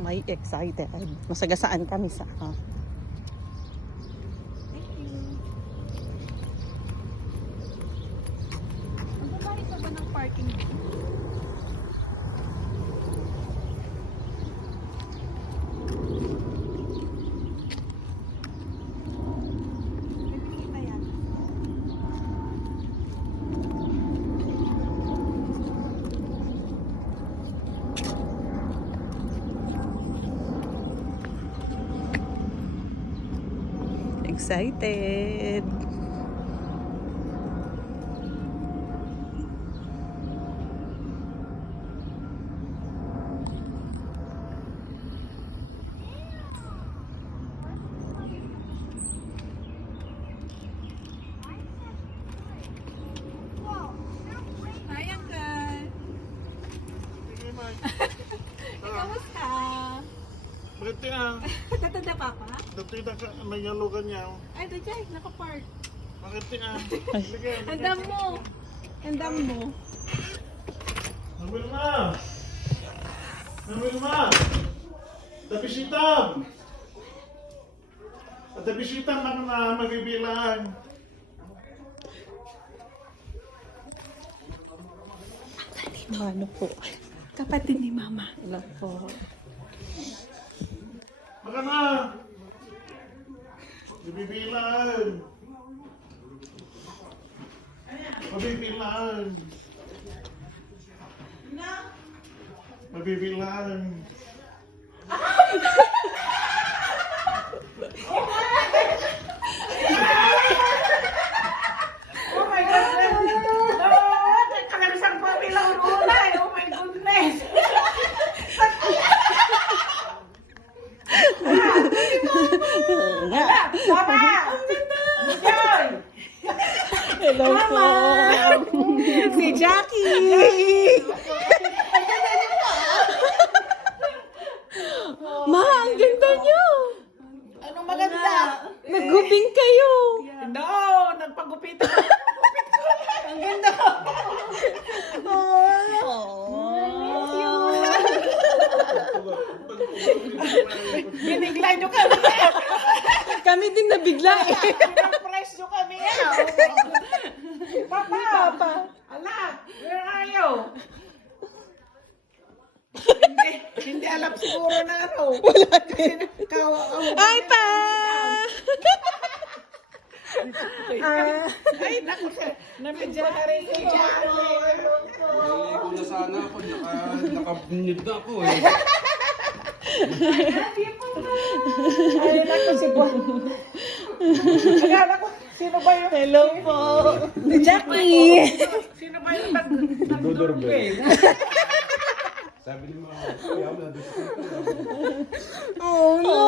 May excited. Masagasaan kami sa... Thank you. Ang babae pa ba ng parking dito? Bibikita yan. Excited. Hi, Uncle. Kamusta? Berhenti ah. Tatanda pa pa? Dati may yellow ganyan. Ay, doon dyan. Nakapark. Berhenti ah. Ang dam mo. Ang dam mo. Wilma! Wilma! Dabisitam! At dabisitam na magbibilang. Ano po? Kapatid ni Mama. Wala po. Maka na! Magbibilang. Magbibilang. Magbibilang. Oh my goodness! Lord! Kalansang pabilang ulay! Oh my goodness! Mama! Joy! Hello po. Si Jackie! Ma, ang ganda niyo. Anong maganda? Naggubing kayo. No! Nagpagupitan ako. Ang ganda! Binigla nyo kami. Kami din nabigla eh. Pinag-press nyo kami. Papa! Anak! Where are you? Hindi alam siguro na ano. Wala din. Ay pa! Ay, naku. Nabidya na rin si Jackie. Naliligo na sana ako, nakabunyod na ako eh. Ay, naku si Buwan. Akala ko, sino ba yung... Hello po. Jackie! Sino ba yung nag-doorbell? Sabi ni mga, kaya wala doon sa Oh no!